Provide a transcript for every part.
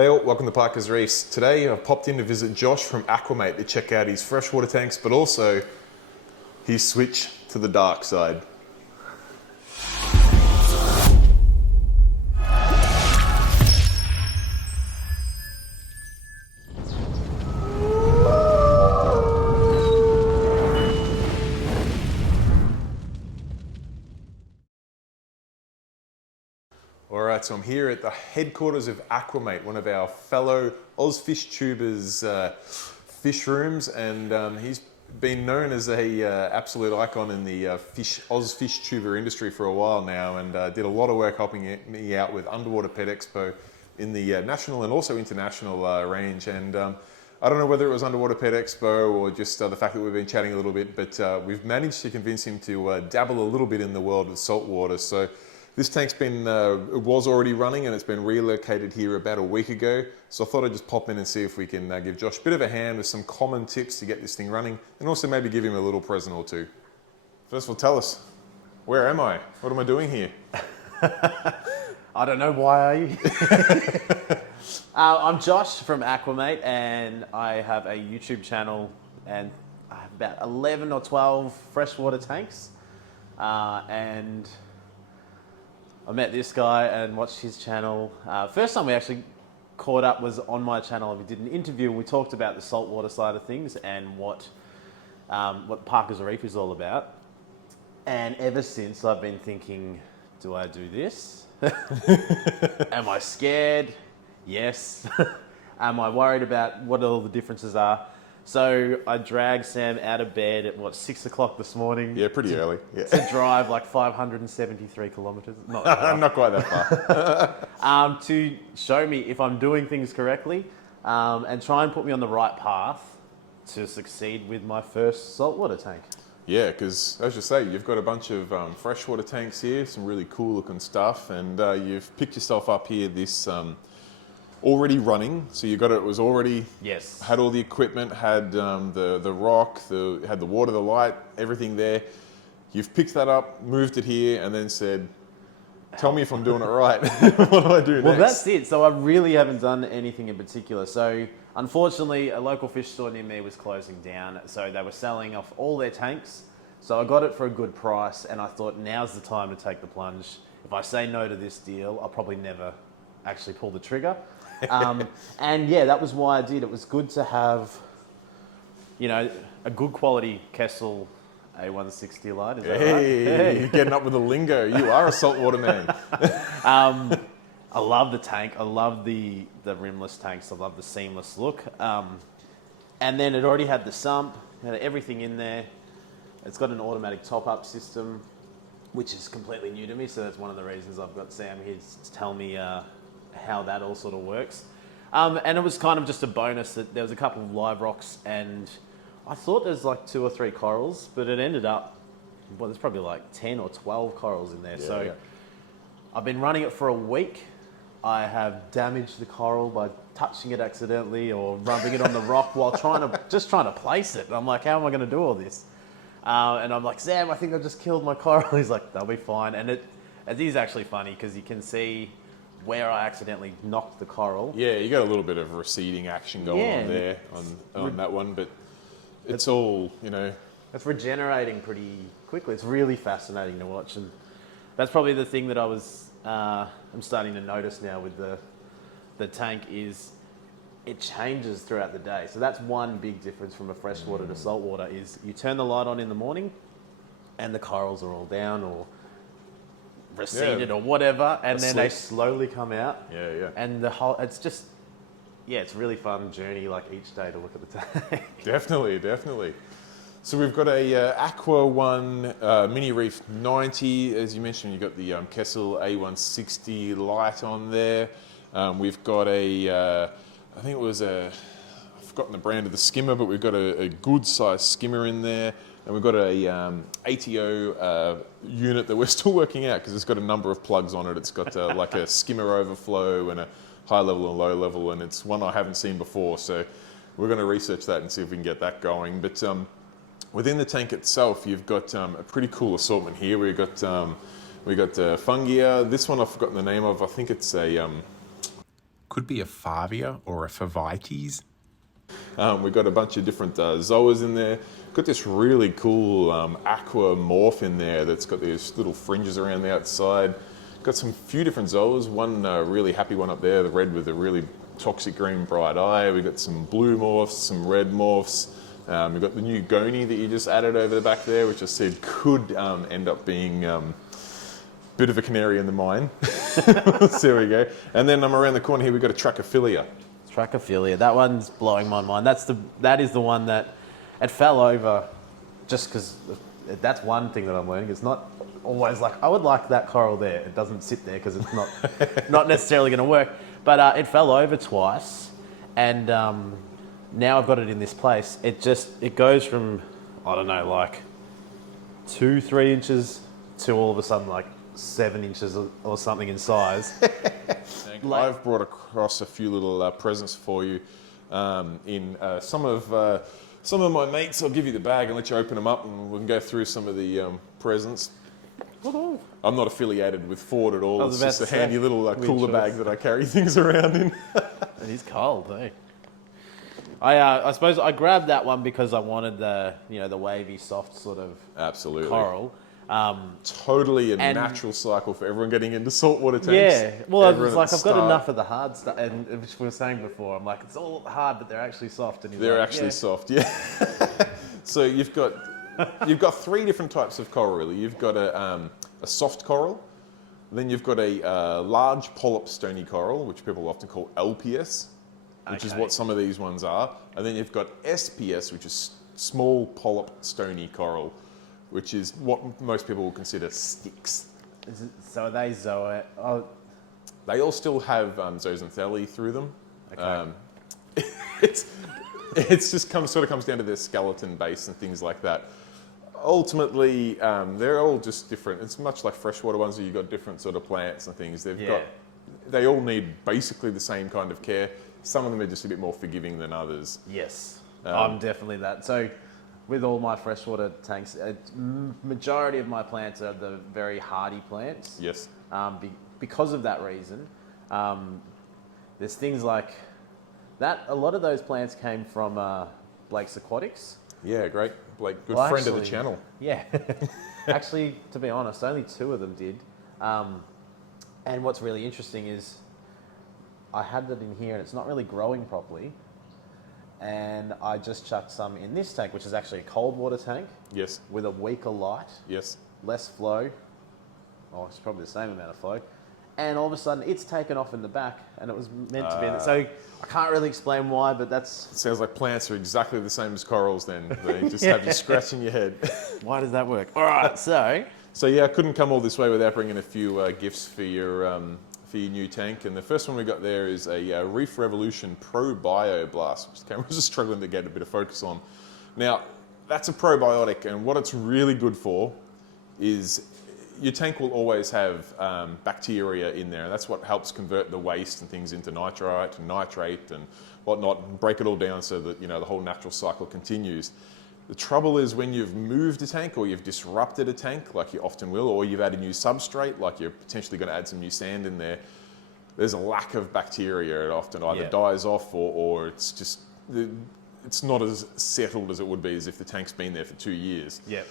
Hey all, welcome to Parker's Reefs. Today I've popped in to visit Josh from Aquamate to check out his freshwater tanks, but also his switch to the dark side. Alright, so I'm here at the headquarters of Aquamate, one of our fellow Oz fish tubers fish rooms, and he's been known as a absolute icon in the Oz fish tuber industry for a while now, and did a lot of work helping me out with Underwater Pet Expo in the national and also international range. And I don't know whether it was Underwater Pet Expo or just the fact that we've been chatting a little bit, but we've managed to convince him to dabble a little bit in the world of saltwater. So this tank's been, it was already running and it's been relocated here about a week ago. So I thought I'd just pop in and see if we can give Josh a bit of a hand with some common tips to get this thing running, and also maybe give him a little present or two. First of all, tell us, where am I? What am I doing here? I don't know, why are you? I'm Josh from Aquamate, and I have a YouTube channel, and I have about 11 or 12 freshwater tanks. And I met this guy and watched his channel. First time we actually caught up was on my channel. We did an interview and we talked about the saltwater side of things and what Parker's Reef is all about. And ever since I've been thinking, do I do this? Am I scared? Yes. Am I worried about what all the differences are? So I dragged Sam out of bed at 6 o'clock this morning. Yeah, pretty early. Yeah. To drive like 573 kilometers. Not quite that far. to show me if I'm doing things correctly, and try and put me on the right path to succeed with my first saltwater tank. Yeah, because as you say, you've got a bunch of freshwater tanks here, some really cool looking stuff, and you've picked yourself up here this already running. So you got it was already, yes, had all the equipment, had the rock, had the water, the light, everything there. You've picked that up, moved it here, and then said, tell me if I'm doing it right. What do I do next? Well, that's it. So I really haven't done anything in particular. So unfortunately, a local fish store near me was closing down. So they were selling off all their tanks. So I got it for a good price, and I thought now's the time to take the plunge. If I say no to this deal, I'll probably never actually pull the trigger. And yeah, that was why I did. It was good to have, you know, a good quality Kessel A160 light. Is that right? Hey, you're getting up with the lingo. You are a saltwater man. I love the tank. I love the rimless tanks. I love the seamless look. And then it already had the sump, had everything in there. It's got an automatic top-up system, which is completely new to me. So that's one of the reasons I've got Sam here to tell me how that all sort of works. And it was kind of just a bonus that there was a couple of live rocks, and I thought there's like 2 or 3 corals, but it ended up, well, there's probably like 10 or 12 corals in there. Yeah, so yeah. I've been running it for a week. I have damaged the coral by touching it accidentally or rubbing it on the rock while trying to place it. And I'm like, how am I going to do all this? And I'm like, Sam, I think I just killed my coral. He's like, they'll be fine. And it is actually funny because you can see where I accidentally knocked the coral. Yeah, you got a little bit of receding action going on there on that one, but it's all, you know. It's regenerating pretty quickly. It's really fascinating to watch, and that's probably the thing that I'm starting to notice now with the tank is it changes throughout the day. So that's one big difference from a freshwater to saltwater is you turn the light on in the morning and the corals are all down or receded or whatever, and then they slowly come out. Yeah, yeah. And it's just, yeah, it's a really fun journey like each day to look at the tank. Definitely. So we've got a Aqua One Mini Reef 90. As you mentioned, you've got the Kessel A160 light on there. We've got I think it was I've forgotten the brand of the skimmer, but we've got a good sized skimmer in there. And we've got a ATO unit that we're still working out because it's got a number of plugs on it. It's got like a skimmer overflow and a high level and low level, and it's one I haven't seen before. So we're going to research that and see if we can get that going. But within the tank itself, you've got a pretty cool assortment here. We've got fungia. This one I've forgotten the name of. I think it's a Could be a Favia or a Favites. We've got a bunch of different zoas in there. Got this really cool aqua morph in there that's got these little fringes around the outside. Got some few different zoas. One really happy one up there, the red with a really toxic green bright eye. We've got some blue morphs, some red morphs. We've got the new Goni that you just added over the back there, which I said could end up being bit of a canary in the mine. So there we go. And then around the corner here, we've got a Trachophilia. Trachophilia, that one's blowing my mind. That is the one that it fell over just because that's one thing that I'm learning. It's not always like, I would like that coral there. It doesn't sit there because it's not necessarily going to work. But it fell over twice, and now I've got it in this place. It goes from, I don't know, like 2-3 inches to all of a sudden like 7 inches or something in size. I've brought across a few little presents for you. In some of my mates, I'll give you the bag and let you open them up, and we can go through some of the presents. Woo-hoo. I'm not affiliated with Ford at all. I was It's just about a to say, handy little weird cooler choice. bag that I carry things around in. It is cold, eh? I suppose I grabbed that one because I wanted the wavy, soft sort of Absolutely. coral. Totally a And- natural cycle for everyone getting into saltwater tanks. Yeah, well, I was Everyone like, at I've got start, enough of the hard stuff, and which we were saying before, I'm like, it's all hard, but they're actually soft. And he's They're like, actually yeah. soft, yeah. So you've got 3 different types of coral, really. You've got a soft coral, then you've got a large polyp stony coral, which people often call LPS, which is Okay. what some of these ones are. And then you've got SPS, which is small polyp stony coral, which is what most people will consider sticks. So are they zoa? Oh, They all still have zooxanthellae through them. Okay. It's just comes down to their skeleton base and things like that. Ultimately, they're all just different. It's much like freshwater ones where you've got different sort of plants and things. They all need basically the same kind of care. Some of them are just a bit more forgiving than others. yes, I'm definitely that. So with all my freshwater tanks, majority of my plants are the very hardy plants. Yes. Because of that reason, there's things like that. A lot of those plants came from Blake's Aquatics. Yeah, great. Blake, good Well, friend of the actually- channel. Yeah. Actually, to be honest, only 2 of them did. And what's really interesting is I had that in here and it's not really growing properly. And I just chucked some in this tank, which is actually a cold water tank Yes, with a weaker light, yes. less flow. Oh, it's probably the same amount of flow. And all of a sudden it's taken off in the back and it was meant to be in it. So I can't really explain why, but that's... It sounds like plants are exactly the same as corals then. They just have you scratching your head. Why does that work? All right, so... So yeah, I couldn't come all this way without bringing a few gifts for your new tank. And the first one we got there is a Reef Revolution Pro Bio Blast, which the camera's just struggling to get a bit of focus on. Now, that's a probiotic, and what it's really good for is your tank will always have bacteria in there, and that's what helps convert the waste and things into nitrite and nitrate and whatnot, and break it all down so that the whole natural cycle continues. The trouble is when you've moved a tank or you've disrupted a tank, like you often will, or you've added new substrate, like you're potentially going to add some new sand in there, there's a lack of bacteria. It often either dies off or it's just, it's not as settled as it would be as if the tank's been there for 2 years. Yep.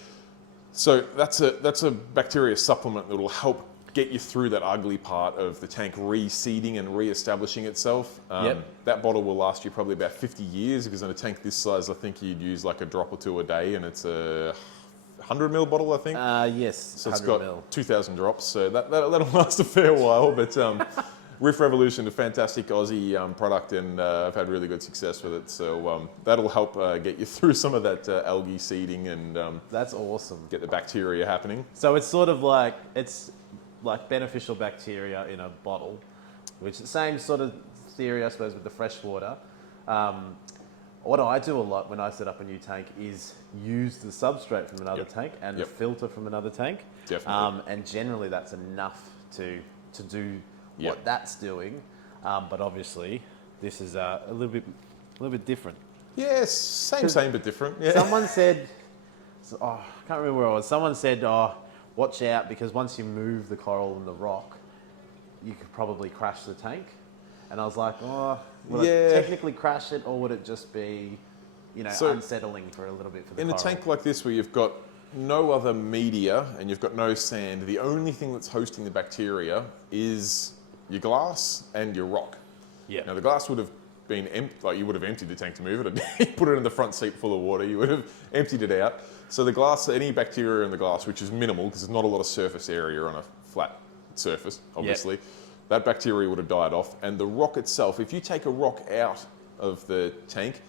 So that's a bacteria supplement that will help get you through that ugly part of the tank reseeding and re-establishing itself. That bottle will last you probably about 50 years because in a tank this size, I think you'd use like a drop or 2 a day, and it's a 100 ml bottle, I think. Yes, So it's 100 got mil. 2,000 drops, so that'll last a fair while. But Reef Revolution, a fantastic Aussie product, and I've had really good success with it. So that'll help get you through some of that algae seeding and That's awesome. get the bacteria happening. So it's sort of like, it's like beneficial bacteria in a bottle, which is the same sort of theory, I suppose, with the freshwater. What I do a lot when I set up a new tank is use the substrate from another tank and the filter from another tank. Definitely. And generally that's enough to do Yep. what that's doing. But obviously this is a little bit different. Yes, same but different. Yeah. Someone said, I can't remember where it was. Someone said, watch out because once you move the coral and the rock, you could probably crash the tank. And I was like, oh, would Yeah. I technically crash it, or would it just be, So- unsettling for a little bit for the In coral? a tank like this where you've got no other media and you've got no sand, the only thing that's hosting the bacteria is your glass and your rock. Yeah. Now the glass would have been empty, you would have emptied the tank to move it, put it in the front seat full of water, you would have emptied it out. So the glass, any bacteria in the glass, which is minimal because there's not a lot of surface area on a flat surface, obviously, that bacteria would have died off. And the rock itself, if you take a rock out of the tank,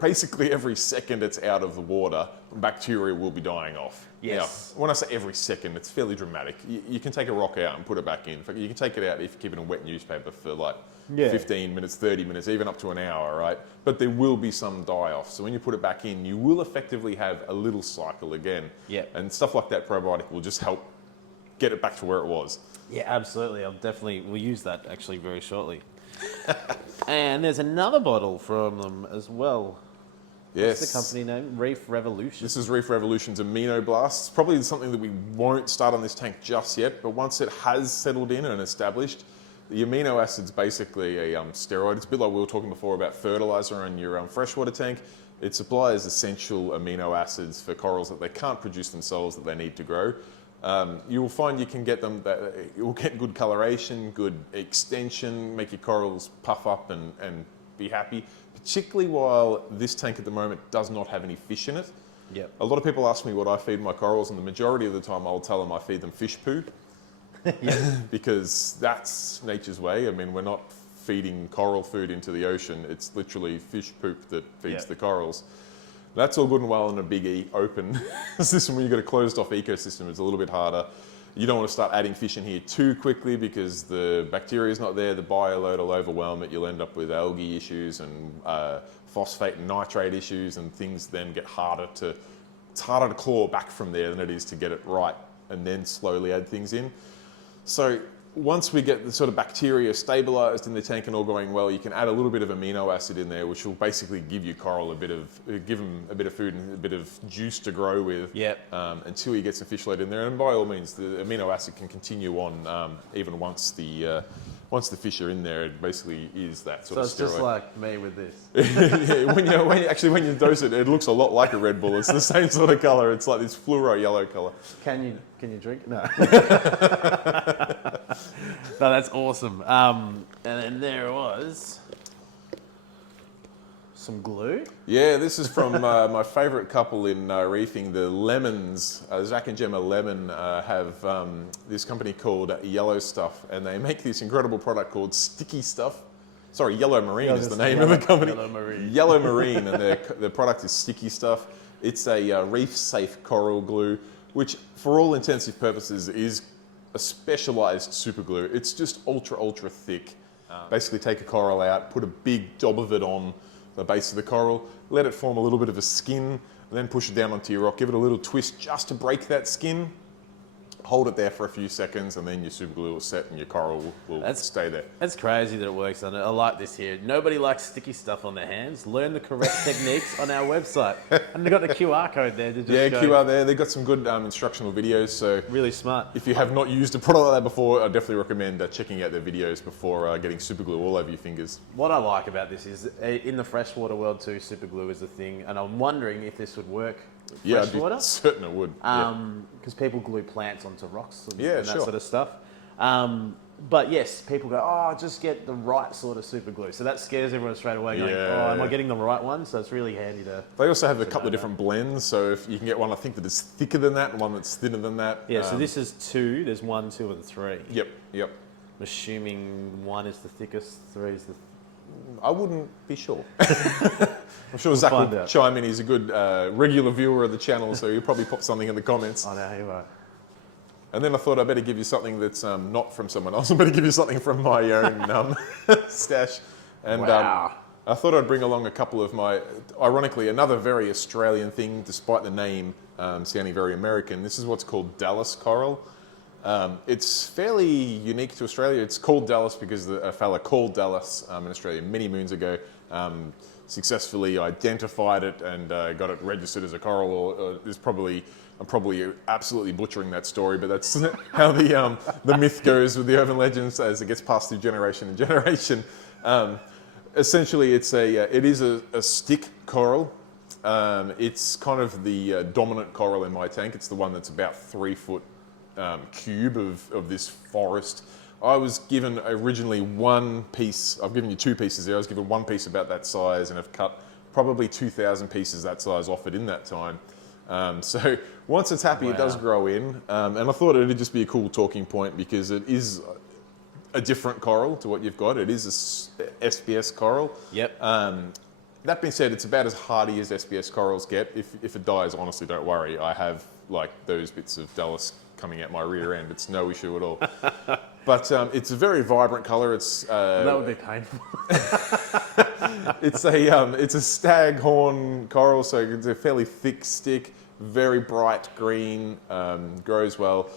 basically every second it's out of the water, bacteria will be dying off. Yes. Now, when I say every second, it's fairly dramatic. You can take a rock out and put it back in. In fact, you can take it out if you keep it in wet newspaper for 15 minutes, 30 minutes, even up to an hour, right? But there will be some die-off. So when you put it back in, you will effectively have a little cycle again. Yep. And stuff like that probiotic will just help get it back to where it was. Yeah, absolutely. We'll use that actually very shortly. And there's another bottle from them as well. Yes. What's the company name? Reef Revolution. This is Reef Revolution's Amino Blast. It's probably something that we won't start on this tank just yet, but once it has settled in and established, the amino acid's basically a steroid. It's a bit like we were talking before about fertilizer in your freshwater tank. It supplies essential amino acids for corals that they can't produce themselves that they need to grow. You will find you can get them, you'll get good coloration, good extension, make your corals puff up and be happy, particularly while this tank at the moment does not have any fish in it. Yep. A lot of people ask me what I feed my corals, and the majority of the time I'll tell them I feed them fish poo. Because that's nature's way. I mean, we're not feeding coral food into the ocean. It's literally fish poop that feeds the corals. That's all good and well in a big open system. When you've got a closed off ecosystem, it's a little bit harder. You don't want to start adding fish in here too quickly because the bacteria is not there, the bioload will overwhelm it. You'll end up with algae issues and phosphate and nitrate issues, and things then get it's harder to claw back from there than it is to get it right and then slowly add things in. So once we get the sort of bacteria stabilized in the tank and all going well, you can add a little bit of amino acid in there, which will basically give your coral give them a bit of food and a bit of juice to grow with. Yep. Until you get some fish load in there. And by all means, the amino acid can continue on even once the fish are in there. It basically is that sort of steroid. So it's just like me with this. Yeah, when you dose it, it looks a lot like a Red Bull. It's the same sort of color. It's like this fluoro yellow color. Can you drink? No. No, that's awesome. And then there was some glue. Yeah, this is from my favourite couple in reefing, the Lemons. Zach and Gemma Lemon have this company called Yellow Stuff, and they make this incredible product called Sticky Stuff. Sorry, Yellow Marine is the name of the company. Yellow Marine. Yellow Marine, and their product is Sticky Stuff. It's a reef-safe coral glue, which for all intensive purposes is a specialised super glue. It's just ultra thick. Basically take a coral out, put a big dob of it on the base of the coral, let it form a little bit of a skin, and then push it down onto your rock, give it a little twist just to break that skin, hold it there for a few seconds, and then your super glue will set and your coral will stay there. That's crazy that it works on it. I like this here. Nobody likes sticky stuff on their hands. Learn the correct techniques on our website. And they've got the QR code there to just go. QR there. They've got some good instructional videos. So really smart. If you have not used a product like that before, I definitely recommend checking out their videos before getting super glue all over your fingers. What I like about this is in the freshwater world too, super glue is a thing. And I'm wondering if this would work freshwater. I'd be certain it would. Because people glue plants onto rocks and, Yeah, and that sure. sort of stuff. But yes, people go, oh, just get the right sort of super glue. So that scares everyone straight away going, am I getting the right one? So it's really handy to... They also have a couple of different blends. So if you can get one, I think that is thicker than that and one that's thinner than that. Yeah, so this is 2. There's 1, 2 and 3. Yep. I'm assuming 1 is the thickest, 3 is the... I wouldn't be sure. I'm sure Zach will chime in. He's a good regular viewer of the channel, so he'll probably pop something in the comments. I know, you're right. And then I thought I'd better give you something that's not from someone else. I better give you something from my own stash. And wow. I thought I'd bring along a couple of my, ironically, another very Australian thing, despite the name sounding very American. This is what's called Dallas coral. It's fairly unique to Australia. It's called Dallas because a fella called Dallas in Australia many moons ago successfully identified it and got it registered as a coral. There's probably I'm probably absolutely butchering that story, but that's how the myth goes with the urban legends as it gets passed through generation and generation. Essentially, it is a stick coral. It's kind of the dominant coral in my tank. It's the one that's about 3 foot cube of this forest. I was given originally one piece. I've given you 2 pieces there. I was given one piece about that size, and I've cut probably 2,000 pieces that size off it in that time. So once it's happy, it does grow in. And I thought it would just be a cool talking point because it is a different coral to what you've got. It is a SPS coral. Yep. That being said, it's about as hardy as SPS corals get. If it dies, honestly, don't worry. I have like those bits of Dallas coming out my rear end. It's no issue at all. But it's a very vibrant colour. It's that would be painful. it's a staghorn coral, so it's a fairly thick stick, very bright green, grows well.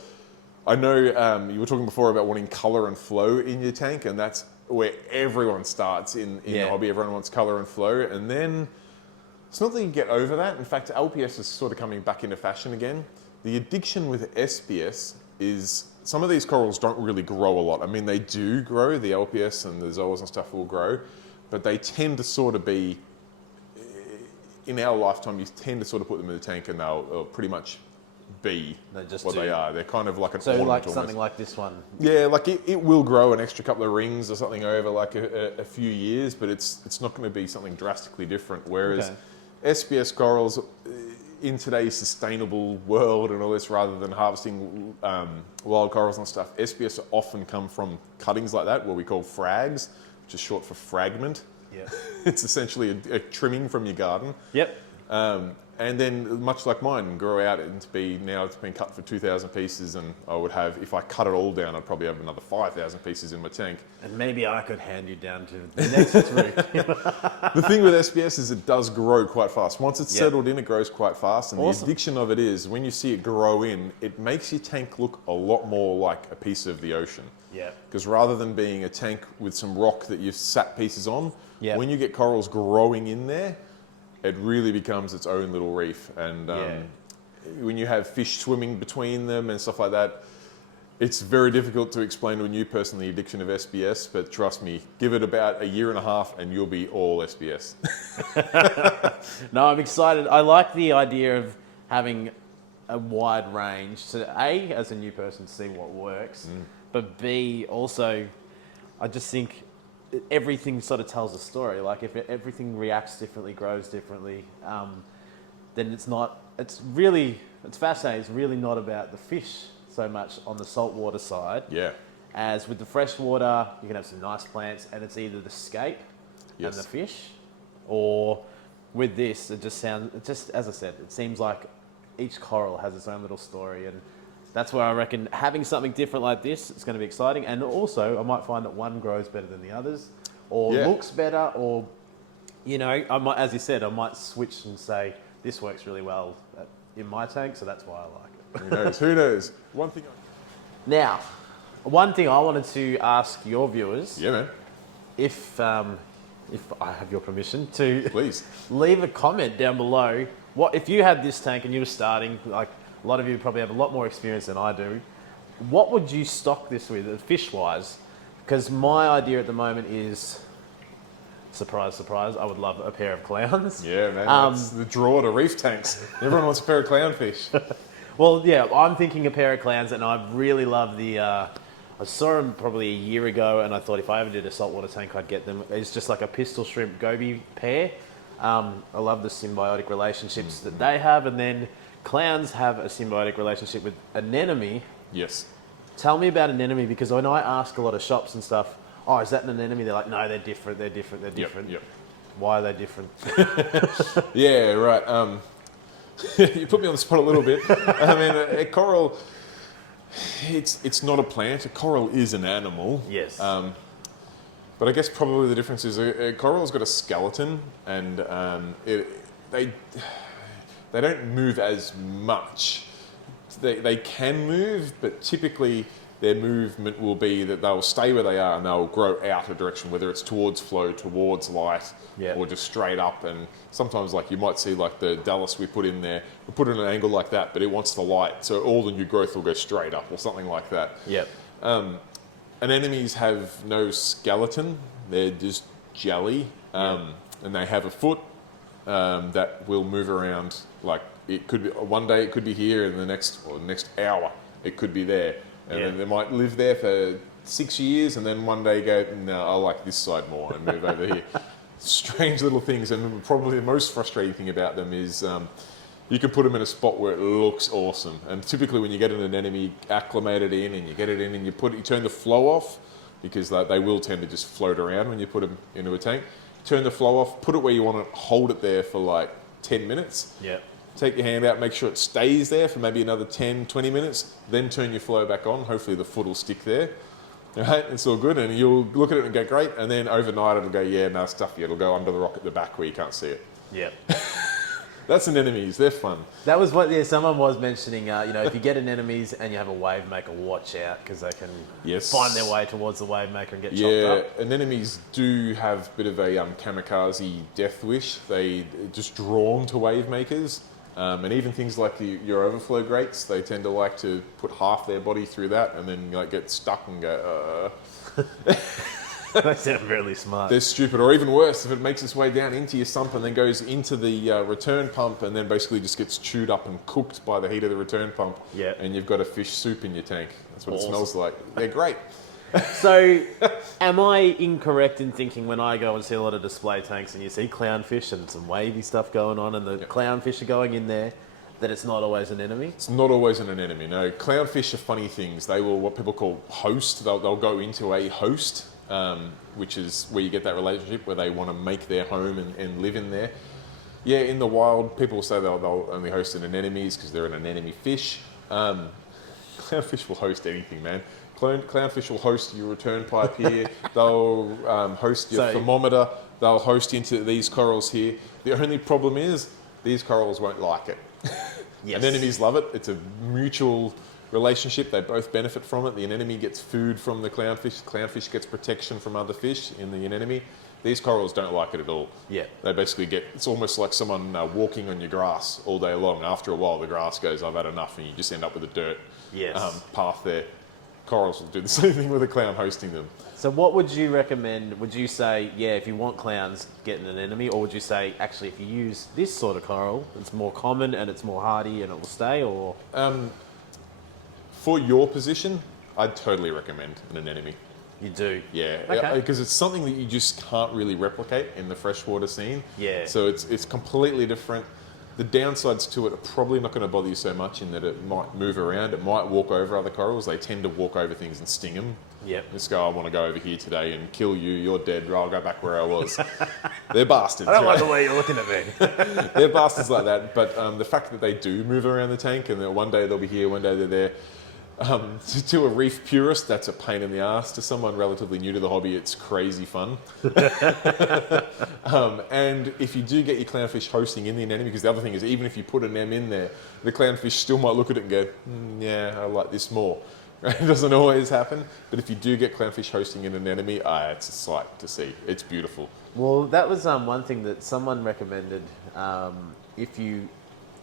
I know you were talking before about wanting colour and flow in your tank, and that's where everyone starts in the hobby. Everyone wants colour and flow, and then it's not that you get over that. In fact, LPS is sort of coming back into fashion again. The addiction with SPS is some of these corals don't really grow a lot. I mean, they do grow, the LPS and the zoas and stuff will grow, but they tend to sort of be, in our lifetime, you tend to sort of put them in the tank and they'll pretty much be what they are. They're kind of like an ornament like almost. something like this one. Yeah, like it will grow an extra couple of rings or something over like a few years, but it's not going to be something drastically different. Whereas SPS corals, in today's sustainable world and all this, rather than harvesting wild corals and stuff, SPS often come from cuttings like that, what we call frags, which is short for fragment. Yeah. It's essentially a trimming from your garden. Yep. And then, much like mine, grow out and now it's been cut for 2,000 pieces, and I would have, if I cut it all down, I'd probably have another 5,000 pieces in my tank. And maybe I could hand you down to the next route. The thing with SPS is it does grow quite fast. Once it's settled in, it grows quite fast. And the addiction of it is, when you see it grow in, it makes your tank look a lot more like a piece of the ocean. Yeah. Because rather than being a tank with some rock that you've sat pieces on, when you get corals growing in there, it really becomes its own little reef. And when you have fish swimming between them and stuff like that, it's very difficult to explain to a new person the addiction of SPS, but trust me, give it about a year and a half and you'll be all SPS. No, I'm excited. I like the idea of having a wide range. So A, as a new person, see what works, but B, also, I just think everything sort of tells a story. Like if everything reacts differently, grows differently, then it's fascinating. It's really not about the fish so much on the saltwater side. Yeah. As with the freshwater, you can have some nice plants and it's either the scape and the fish, or with this, it just as I said, it seems like each coral has its own little story, and that's where I reckon having something different like this is going to be exciting. And also, I might find that one grows better than the others, or looks better, or, I might, as you said, I might switch and say, this works really well in my tank, so that's why I like it. Who knows? Who knows? Now, one thing I wanted to ask your viewers, if I have your permission to please leave a comment down below. What if you had this tank and you were starting, like a lot of you probably have a lot more experience than I do, what would you stock this with, fish-wise? Because my idea at the moment is, surprise, surprise, I would love a pair of clowns. Yeah, man, that's the draw to reef tanks. Everyone wants a pair of clownfish. Well, yeah, I'm thinking a pair of clowns, and I really love the... I saw them probably a year ago, and I thought if I ever did a saltwater tank, I'd get them. It's just like a pistol shrimp goby pair. I love the symbiotic relationships that they have, and then clowns have a symbiotic relationship with anemone. Yes. Tell me about anemone, because when I ask a lot of shops and stuff, oh, is that an anemone? They're like, no, they're different. Yep. Why are they different? Yeah, right. You put me on the spot a little bit. I mean, a coral, it's not a plant. A coral is an animal. Yes. But I guess probably the difference is a coral's got a skeleton, and they don't move as much. They can move, but typically their movement will be that they'll stay where they are and they'll grow out a direction, whether it's towards flow, towards light, or just straight up. And sometimes, like, you might see, like, the Dallas we put in there, we put it at an angle like that, but it wants the light, so all the new growth will go straight up or something like that. Anemones have no skeleton, they're just jelly, and they have a foot that will move around. Like, it could be one day it could be here, and the next hour it could be there, and then they might live there for 6 years, and then one day go, no, I like this side more, and move over here. Strange little things, and probably the most frustrating thing about them is you can put them in a spot where it looks awesome. And typically when you get an anemone acclimated in, and you get it in, and you turn the flow off, because they will tend to just float around when you put them into a tank. Turn the flow off, put it where you want it, hold it there for like 10 minutes. Take your hand out, make sure it stays there for maybe another 10, 20 minutes, then turn your flow back on. Hopefully the foot will stick there. Right, it's all good, and you'll look at it and go, great, and then overnight it'll go, yeah, no, stuffy. It'll go under the rock at the back where you can't see it. That's anemones, they're fun. That was what someone was mentioning, if you get anemones and you have a wave maker, watch out, because they can find their way towards the wave maker and get chopped up. Anemones do have a bit of a kamikaze death wish. They just drawn to wave makers. And even things like your overflow grates, they tend to like to put half their body through that and then like get stuck and go, They sound really smart. They're stupid. Or even worse, if it makes its way down into your sump and then goes into the return pump and then basically just gets chewed up and cooked by the heat of the return pump. And you've got a fish soup in your tank. That's what it smells like. They're great. So, am I incorrect in thinking when I go and see a lot of display tanks and you see clownfish and some wavy stuff going on and the clownfish are going in there, that it's not always an enemy? It's not always an enemy, no. Clownfish are funny things. They will, what people call host, they'll go into a host, which is where you get that relationship where they want to make their home and live in there. Yeah, in the wild, people say they'll only host in anemones because they're an anemone fish. Clownfish will host anything, man. Clownfish will host your return pipe here. They'll host your thermometer. They'll host into these corals here. The only problem is these corals won't like it. Anemones love it. It's a mutual relationship. They both benefit from it. The anemone gets food from the clownfish. The clownfish gets protection from other fish in the anemone. These corals don't like it at all. They basically it's almost like someone walking on your grass all day long. After a while, the grass goes, I've had enough, and you just end up with a dirt path there. Corals will do the same thing with a clown hosting them. So what would you recommend? Would you say, if you want clowns, get an anemone, or would you say, actually, if you use this sort of coral, it's more common and it's more hardy and it will stay, or? For your position, I'd totally recommend an anemone. You do? Yeah, because it's something that you just can't really replicate in the freshwater scene. So it's completely different. The downsides to it are probably not going to bother you so much in that it might move around, it might walk over other corals. They tend to walk over things and sting them. Just go, I want to go over here today and kill you, you're dead, I'll go back where I was. They're bastards. I don't like the way you're looking at me. They're bastards like that, but the fact that they do move around the tank and that one day they'll be here, one day they're there, to a reef purist, that's a pain in the ass. To someone relatively new to the hobby, it's crazy fun. And if you do get your clownfish hosting in the anemone, because the other thing is, even if you put an M in there, the clownfish still might look at it and go, yeah, I like this more. It doesn't always happen, but if you do get clownfish hosting in an anemone, it's a sight to see. It's beautiful. Well, that was one thing that someone recommended. If you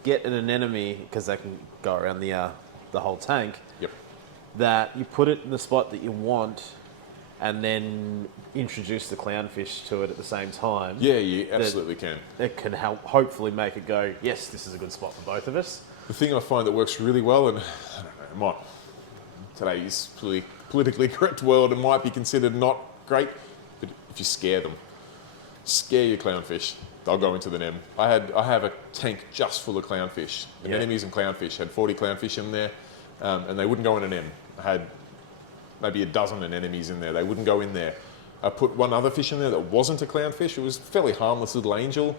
get an anemone, because they can go around the whole tank, that you put it in the spot that you want and then introduce the clownfish to it at the same time. Yeah, you absolutely can. It can help hopefully make it go, yes, this is a good spot for both of us. The thing I find that works really well, and I don't know, today's politically correct world, it might be considered not great, but if you scare them, scare your clownfish, they'll go into the nem. I have a tank just full of clownfish. Anemones and clownfish. Had 40 clownfish in there, and they wouldn't go in an nem. I had maybe a dozen anemones in there. They wouldn't go in there. I put one other fish in there that wasn't a clownfish. It was a fairly harmless little angel.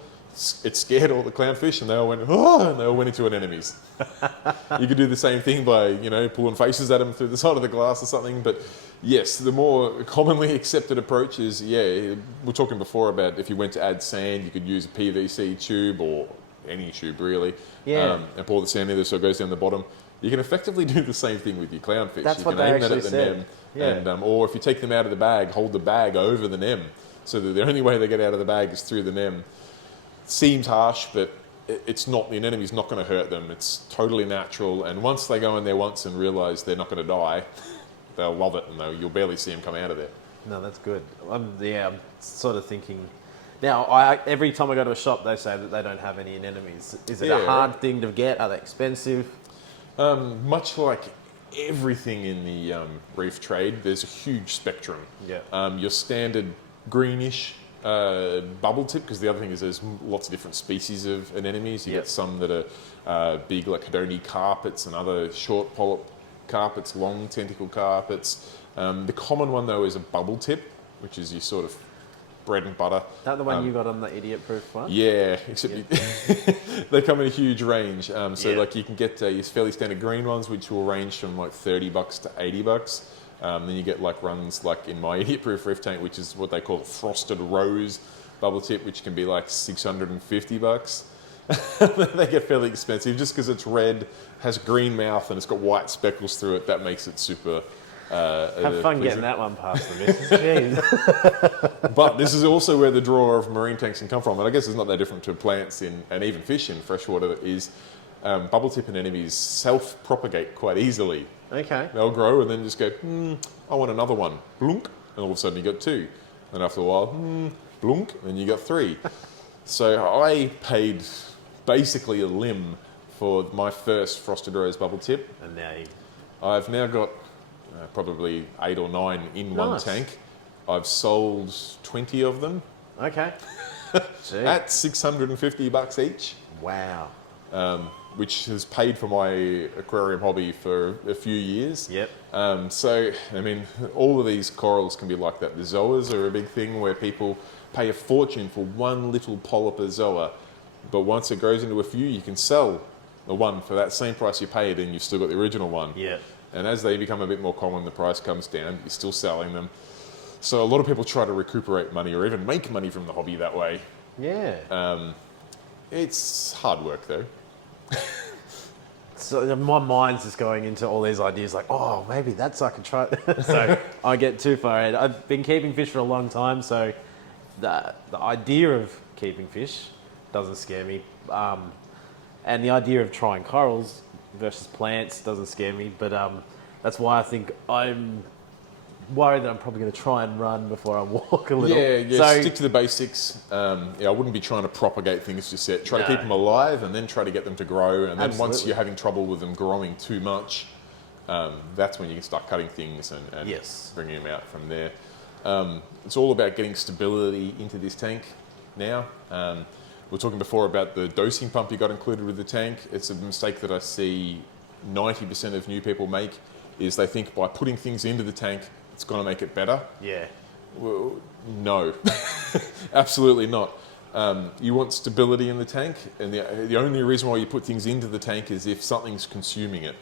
It scared all the clownfish, and they all went, oh, and they all went into anemones. You could do the same thing by, pulling faces at them through the side of the glass or something. But yes, the more commonly accepted approach is, we're talking before about if you went to add sand, you could use a PVC tube or any tube really, and pour the sand in there so it goes down the bottom. you can effectively do the same thing with your clownfish. That's you what can they aim that actually at the said. nem, Yeah. and or if you take them out of the bag, hold the bag over the nem, so that the only way they get out of the bag is through the nem. Seems harsh, but it's not. The anemone's not going to hurt them. It's totally natural, and once they go in there once and realise they're not going to die, they'll love it, and you'll barely see them come out of there. No, that's good. I'm sort of thinking. Now, every time I go to a shop, they say that they don't have any anemones. Is it a hard thing to get? Are they expensive? Much like everything in the reef trade, there's a huge spectrum. Yeah. Your standard greenish bubble tip, because the other thing is there's lots of different species of anemones. You get some that are big, like Hedoni carpets, and other short polyp carpets, long tentacle carpets. The common one though is a bubble tip, which is your sort of bread and butter. Is that the one you got on the idiot-proof one? Yeah, except they come in a huge range. Like you can get your fairly standard green ones, which will range from like $30 to $80. Then you get like runs like in my idiot-proof reef tank, which is what they call a frosted rose bubble tip, which can be like $650. They get fairly expensive just because it's red, has a green mouth, and it's got white speckles through it. That makes it super. Have fun getting that one past the missus. Jeez. But this is also where the draw of marine tanks can come from, and I guess it's not that different to plants and even fish in freshwater. Is bubble tip anemones self-propagate quite easily. Okay. They'll grow and then just go, I want another one. Blunk, and all of a sudden you got two. And after a while, blunk, and you got three. So I paid basically a limb for my first frosted rose bubble tip. And now I've now got probably 8 or 9 in one tank. I've sold 20 of them. Okay. At $650 each. Wow. Which has paid for my aquarium hobby for a few years. Yep. So, I mean, all of these corals can be like that. The zoas are a big thing where people pay a fortune for one little polyp zoa, but once it grows into a few, you can sell the one for that same price you paid, and you've still got the original one. Yeah. And as they become a bit more common, the price comes down. You're still selling them. So a lot of people try to recuperate money or even make money from the hobby that way. Yeah. It's hard work though. So my mind's just going into all these ideas like, oh, maybe that's I could try. So I get too far ahead. I've been keeping fish for a long time, so the idea of keeping fish doesn't scare me. And the idea of trying corals versus plants doesn't scare me, but that's why I think I'm worried that I'm probably going to try and run before I walk a little. Yeah, so, stick to the basics. I wouldn't be trying to propagate things just yet. Try to keep them alive and then try to get them to grow. And then once you're having trouble with them growing too much, that's when you can start cutting things and bringing them out from there. It's all about getting stability into this tank now. We were talking before about the dosing pump you got included with the tank. It's a mistake that I see 90% of new people make, is they think by putting things into the tank, it's going to make it better. Yeah. Well, no, absolutely not. You want stability in the tank, and the only reason why you put things into the tank is if something's consuming it.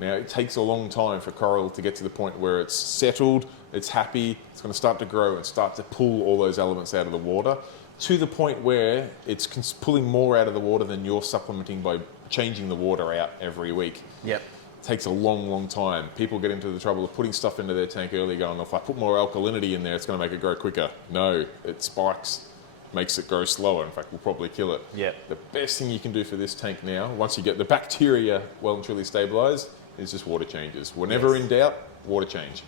Now, it takes a long time for coral to get to the point where it's settled, it's happy, it's going to start to grow and start to pull all those elements out of the water, to the point where it's pulling more out of the water than you're supplementing by changing the water out every week. Yep. It takes a long, long time. People get into the trouble of putting stuff into their tank early, going, if I put more alkalinity in there, it's going to make it grow quicker. No, it spikes, makes it grow slower. In fact, will probably kill it. Yep. The best thing you can do for this tank now, once you get the bacteria well and truly stabilised, is just water changes. Whenever in doubt, water change.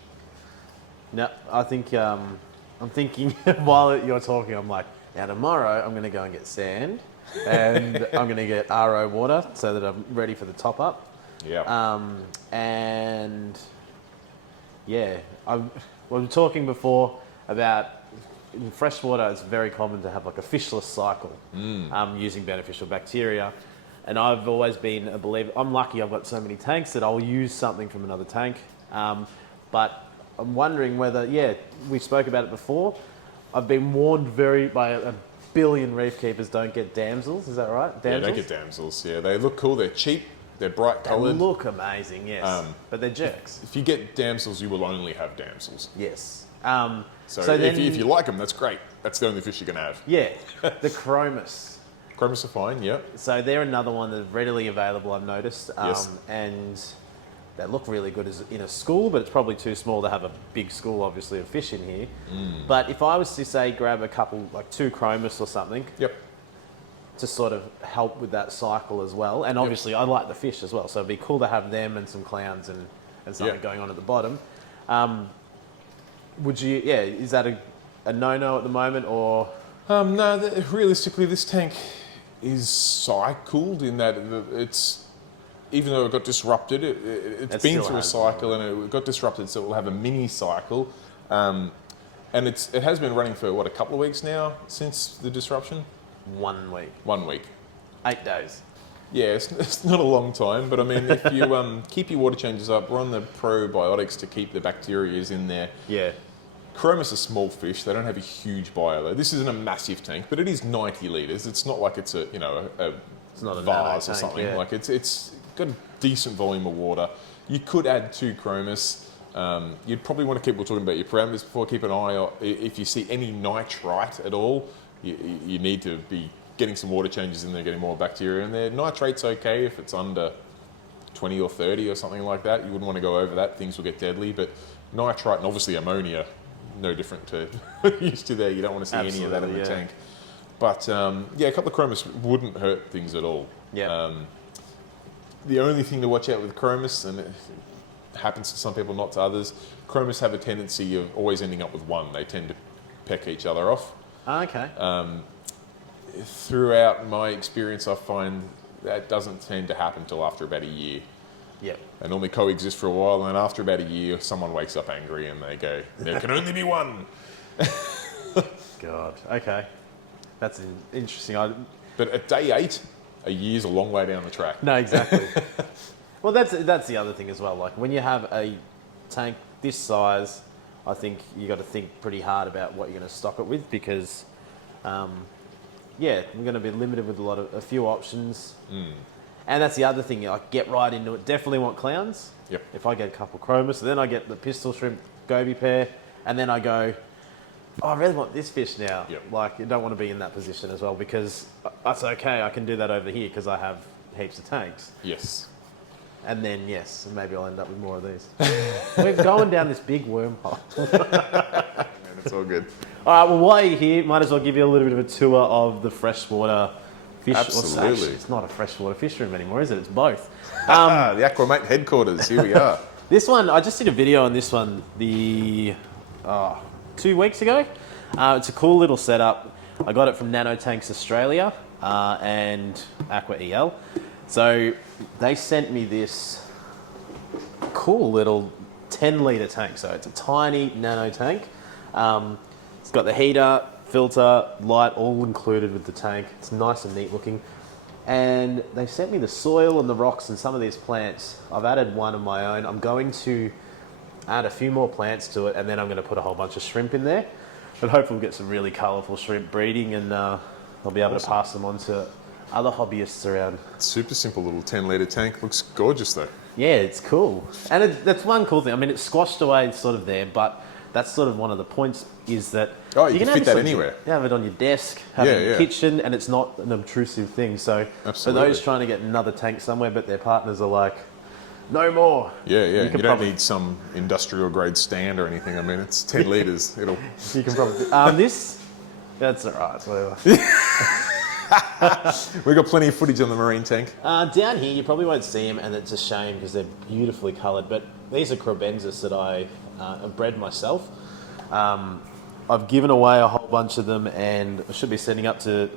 No, I think I'm thinking while you're talking, I'm like, now tomorrow I'm going to go and get sand, and I'm going to get RO water so that I'm ready for the top up. Yeah. And yeah, we were talking before about in freshwater. It's very common to have like a fishless cycle using beneficial bacteria. And I've always been a believer. I'm lucky I've got so many tanks that I'll use something from another tank. But I'm wondering whether, we spoke about it before. I've been warned by a billion reef keepers don't get damsels. Is that right? Damsels? Yeah, don't get damsels. Yeah, they look cool. They're cheap. They're bright coloured. They look amazing, yes. But they're jerks. If you get damsels, you will only have damsels. Yes. So then, if you like them, that's great. That's the only fish you can have. Yeah, the chromis. Chromis are fine, yeah. So they're another one that's readily available, I've noticed. Yes. And they look really good as in a school, but it's probably too small to have a big school, obviously, of fish in here. But if I was to say grab a couple, like 2 Chromis or something, Yep. to sort of help with that cycle as well. And obviously, I like the fish as well, so it'd be cool to have them and some clowns and something going on at the bottom. Would you, is that a no-no at the moment, or? No, realistically, this tank is cycled in that it's, even though it got disrupted, it's been through a cycle and it got disrupted, so it will have a mini cycle. And it has been running for, what, a couple of weeks now since the disruption? 1 week. 1 week. 8 days. Yeah, it's not a long time, but I mean, if you keep your water changes up, run the probiotics to keep the bacteria in there. Yeah. Chromis are small fish. They don't have a huge bioload. This isn't a massive tank, but it is 90 litres. It's not like it's a It's not a vase nano or something. tank, yeah. Like it's got a decent volume of water. You could add 2 Chromis. You'd probably want to keep, we're talking about your parameters before, keep an eye on, if you see any nitrite at all, you need to be getting some water changes in there, getting more bacteria in there. Nitrate's okay if it's under 20 or 30 or something like that. You wouldn't want to go over that, things will get deadly. But nitrite and obviously ammonia, no different to what you used to there. You don't want to see any of that in the tank. But a couple of Chromis wouldn't hurt things at all. Yeah. The only thing to watch out with Chromis, and it happens to some people, not to others, Chromis have a tendency of always ending up with one. They tend to peck each other off. Okay. Throughout my experience, I find that doesn't tend to happen till after about a year. Yep. They normally coexist for a while, and then after about a year, someone wakes up angry and they go, there can only be one. God. Okay. That's interesting. But at day 8, a year's a long way down the track. No, exactly. Well, that's the other thing as well. Like when you have a tank this size, I think you got to think pretty hard about what you're going to stock it with, because, we're going to be limited with a few options. And that's the other thing. Like get right into it. Definitely want clowns. Yep. If I get a couple Chromis, then I get the pistol shrimp goby pair, and then I go, oh, I really want this fish now. Yep. Like, you don't want to be in that position as well, because that's okay. I can do that over here because I have heaps of tanks. Yes. And then, yes, maybe I'll end up with more of these. We're going down this big wormhole. Man, it's all good. All right, well, while you're here, might as well give you a little bit of a tour of the freshwater fish. Absolutely. It's not a freshwater fish room anymore, is it? It's both. The Aquamate headquarters, here we are. This one, I just did a video on this one 2 weeks ago. It's a cool little setup. I got it from Nanotanks Australia and Aqua EL. So they sent me this cool little 10-litre tank. So it's a tiny nano tank. It's got the heater, filter, light, all included with the tank. It's nice and neat looking. And they sent me the soil and the rocks and some of these plants. I've added one of my own. I'm going to add a few more plants to it, and then I'm going to put a whole bunch of shrimp in there. But hopefully we'll get some really colourful shrimp breeding, and I'll be able to pass them on to other hobbyists around. Super simple little 10-litre tank. Looks gorgeous though. Yeah, it's cool. And that's one cool thing. I mean, it's squashed away sort of there, but that's sort of one of the points is that you can fit that anywhere. You have it on your desk, have it in your kitchen, and it's not an obtrusive thing. So for those trying to get another tank somewhere, but their partners are like, no more. Yeah. You don't need some industrial grade stand or anything. I mean, it's 10 litres. You can probably... that's all right. Whatever. We've got plenty of footage on the marine tank. Down here, you probably won't see them, and it's a shame because they're beautifully coloured. But these are Crobensis that I have bred myself. I've given away a whole bunch of them, and I should be sending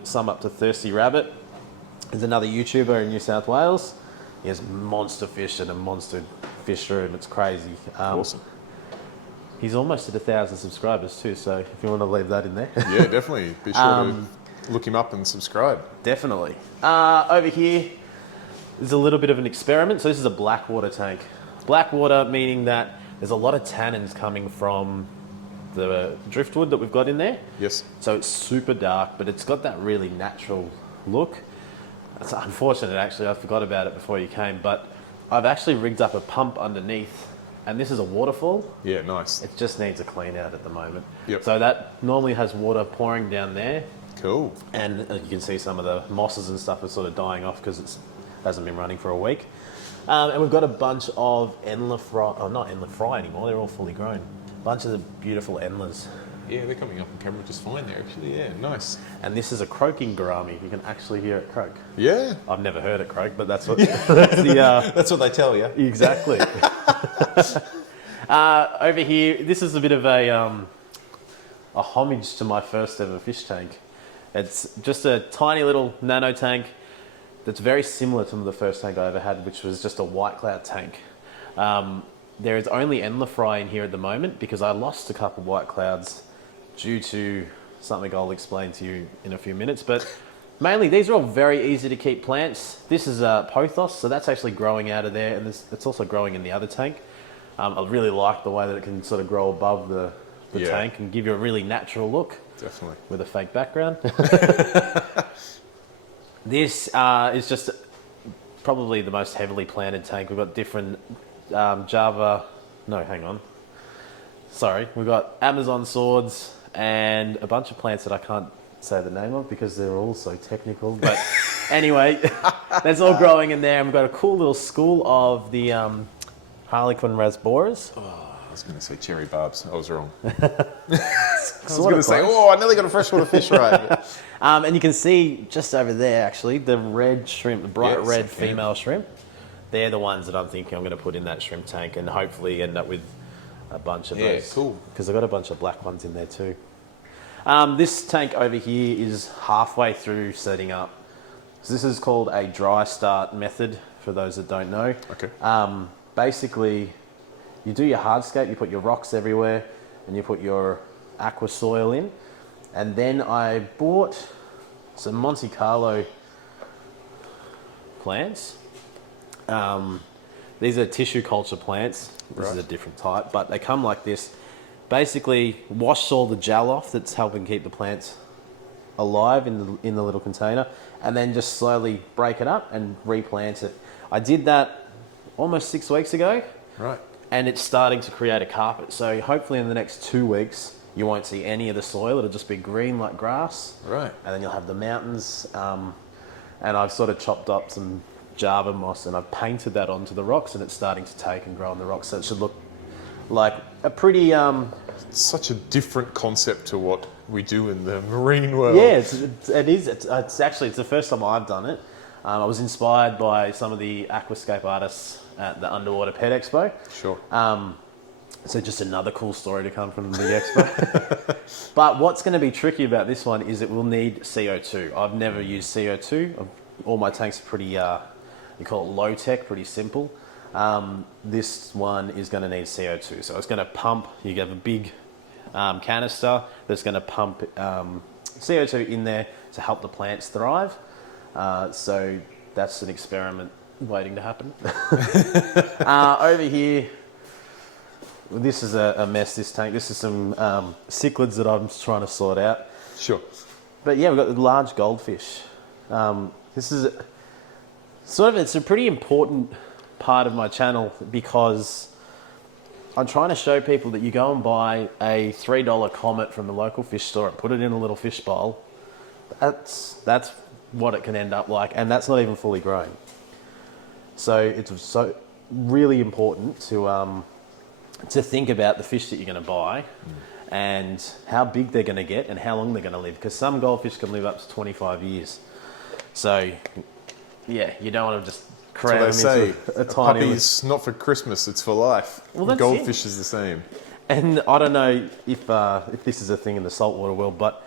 some up to Thirsty Rabbit. There's another YouTuber in New South Wales. He has monster fish and a monster fish room. It's crazy. Awesome. He's almost at 1,000 subscribers too, so if you want to leave that in there. Yeah, definitely. Be sure to look him up and subscribe. Definitely. Over here is a little bit of an experiment. So this is a blackwater tank. Blackwater meaning that there's a lot of tannins coming from the driftwood that we've got in there. Yes. So it's super dark, but it's got that really natural look. It's unfortunate, actually. I forgot about it before you came, but I've actually rigged up a pump underneath, and this is a waterfall. Yeah, nice. It just needs a clean out at the moment. Yep. So that normally has water pouring down there. Cool. And you can see some of the mosses and stuff are sort of dying off because it hasn't been running for a week. And we've got a bunch of not endler fry anymore, they're all fully grown. A bunch of the beautiful endlers. Yeah, they're coming up on camera just fine there, actually. Yeah, nice. And this is a croaking gourami. You can actually hear it croak. Yeah. I've never heard it croak, but that's what that's what they tell you. Exactly. Over here, this is a bit of a homage to my first ever fish tank. It's just a tiny little nano tank that's very similar to the first tank I ever had, which was just a white cloud tank. There is only endler fry in here at the moment because I lost a couple of white clouds due to something I'll explain to you in a few minutes. But mainly, these are all very easy to keep plants. This is pothos, so that's actually growing out of there, and it's also growing in the other tank. I really like the way that it can sort of grow above the tank and give you a really natural look. Definitely. With a fake background. This is just probably the most heavily planted tank. We've got different we've got Amazon swords and a bunch of plants that I can't say the name of because they're all so technical. But anyway, that's all growing in there. And we've got a cool little school of the Harlequin rasboras. I was going to say cherry barbs. I was wrong. I was Sort going of to say, close. I nearly got a freshwater fish right. And you can see just over there, actually, the red shrimp, the bright Yes, red I can. female shrimp. They're the ones that I'm thinking I'm going to put in that shrimp tank and hopefully end up with a bunch of those. Yeah, cool. Because I've got a bunch of black ones in there too. This tank over here is halfway through setting up. So this is called a dry start method, for those that don't know. Okay. Basically, you do your hardscape, you put your rocks everywhere, and you put your aqua soil in. And then I bought some Monte Carlo plants. These are tissue culture plants. This is a different type, but they come like this. Basically, wash all the gel off that's helping keep the plants alive in the little container, and then just slowly break it up and replant it. I did that almost 6 weeks ago. Right. And it's starting to create a carpet. So hopefully in the next 2 weeks, you won't see any of the soil. It'll just be green like grass. Right. And then you'll have the mountains. And I've sort of chopped up some Java moss and I've painted that onto the rocks, and it's starting to take and grow on the rocks. So it should look like a pretty... It's such a different concept to what we do in the marine world. Yeah, it is. It's actually the first time I've done it. I was inspired by some of the aquascape artists at the Underwater Pet Expo. Sure. So just another cool story to come from the expo. But what's going to be tricky about this one is it will need CO2. I've never used CO2. All my tanks are pretty, you call it low tech, pretty simple. This one is going to need CO2. So it's going to pump, you have a big canister that's going to pump CO2 in there to help the plants thrive. So that's an experiment waiting to happen. Over here, this is a mess, this tank. This is some cichlids that I'm trying to sort out. Sure. But yeah, we've got the large goldfish. This is it's a pretty important part of my channel because I'm trying to show people that you go and buy a $3 Comet from the local fish store and put it in a little fish bowl. That's what it can end up like, and that's not even fully grown. So it's so really important to think about the fish that you're going to buy and how big they're going to get and how long they're going to live, because some goldfish can live up to 25 years. So yeah, you don't want to just cram them into a tiny... puppy's not for Christmas, it's for life. Well, that's Goldfish it. is the same. And I don't know if this is a thing in the saltwater world, but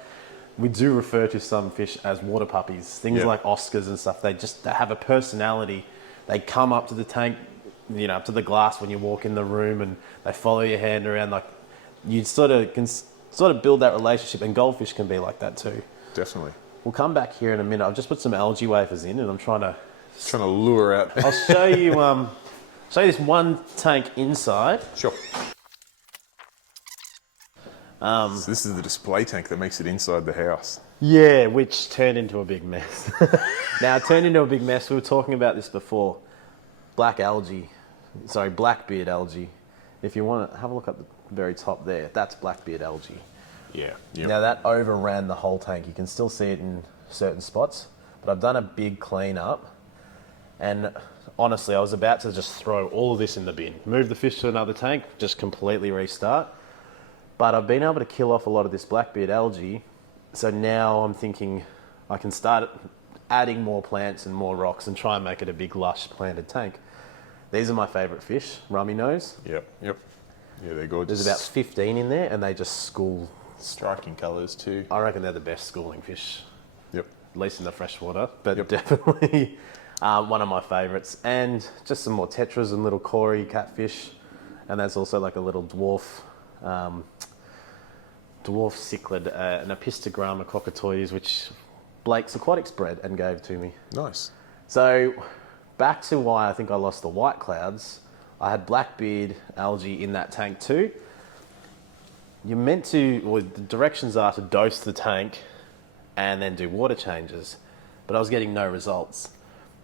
we do refer to some fish as water puppies. Things like Oscars and stuff, they have a personality. They come up to the tank, up to the glass when you walk in the room, and they follow your hand around. Like, you can build that relationship, and goldfish can be like that too. Definitely. We'll come back here in a minute. I've just put some algae wafers in, and I'm trying to lure out. I'll show you this one tank inside. Sure. So this is the display tank that makes it inside the house. Yeah, which turned into a big mess. Now, it turned into a big mess. We were talking about this before. Blackbeard algae. If you want to have a look at the very top there, that's blackbeard algae. Yeah. Yep. Now that overran the whole tank. You can still see it in certain spots, but I've done a big clean up, and honestly, I was about to just throw all of this in the bin, move the fish to another tank, just completely restart. But I've been able to kill off a lot of this blackbeard algae, so now I'm thinking I can start adding more plants and more rocks and try and make it a big lush planted tank. These are my favourite fish, rummy nose. Yep. Yeah, they're gorgeous. There's about 15 in there, and they just school. Striking colours too. I reckon they're the best schooling fish. Yep. At least in the freshwater, but definitely one of my favourites. And just some more tetras and little cory catfish, and there's also like a little dwarf cichlid, an Apistogramma cockatoides, which Blake's Aquatics bred and gave to me. Nice. So back to why I think I lost the white clouds. I had blackbeard algae in that tank too. You're meant to, well, the directions are to dose the tank and then do water changes, but I was getting no results.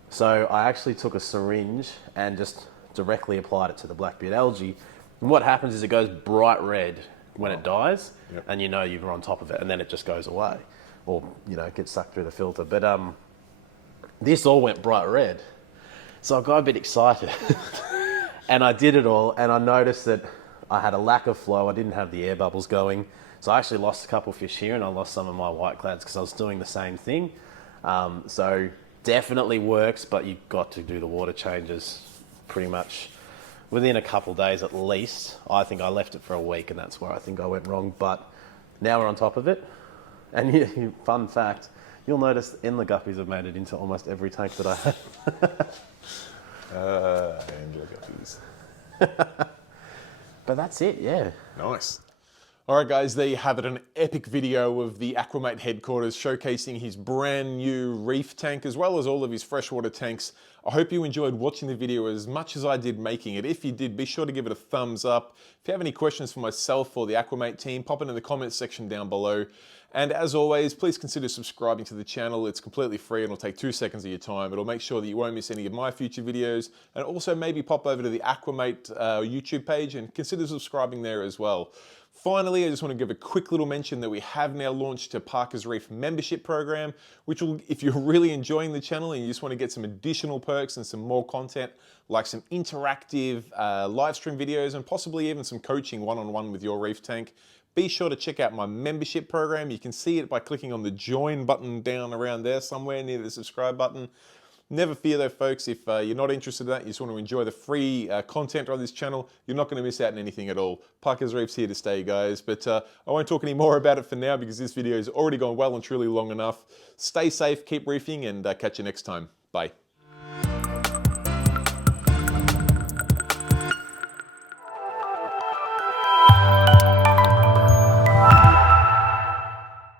So I actually took a syringe and just directly applied it to the blackbeard algae. And what happens is it goes bright red when it dies, and you know you're on top of it, and then it just goes away, or it gets sucked through the filter. But this all went bright red, so I got a bit excited, and I did it all, and I noticed that I had a lack of flow. I didn't have the air bubbles going, so I actually lost a couple of fish here, and I lost some of my white clouds because I was doing the same thing. So definitely works, but you've got to do the water changes pretty much within a couple of days at least. I think I left it for a week, and that's where I think I went wrong. But now we're on top of it. And fun fact, you'll notice the endler guppies have made it into almost every tank that I have. Angela guppies. But that's it, yeah. Nice. All right, guys, there you have it, an epic video of the Aquamate headquarters showcasing his brand new reef tank as well as all of his freshwater tanks. I hope you enjoyed watching the video as much as I did making it. If you did, be sure to give it a thumbs up. If you have any questions for myself or the Aquamate team, pop it in the comments section down below. And as always, please consider subscribing to the channel. It's completely free and it'll take 2 seconds of your time. It'll make sure that you won't miss any of my future videos. And also maybe pop over to the Aquamate YouTube page and consider subscribing there as well. Finally, I just want to give a quick little mention that we have now launched a Parker's Reef membership program, which will, if you're really enjoying the channel and you just want to get some additional perks and some more content, like some interactive live stream videos and possibly even some coaching one-on-one with your reef tank, be sure to check out my membership program. You can see it by clicking on the join button down around there somewhere near the subscribe button. Never fear though, folks, if you're not interested in that, you just want to enjoy the free content on this channel, you're not going to miss out on anything at all. Parker's Reef's here to stay, guys, but I won't talk any more about it for now because this video has already gone well and truly long enough. Stay safe, keep reefing, and catch you next time. Bye.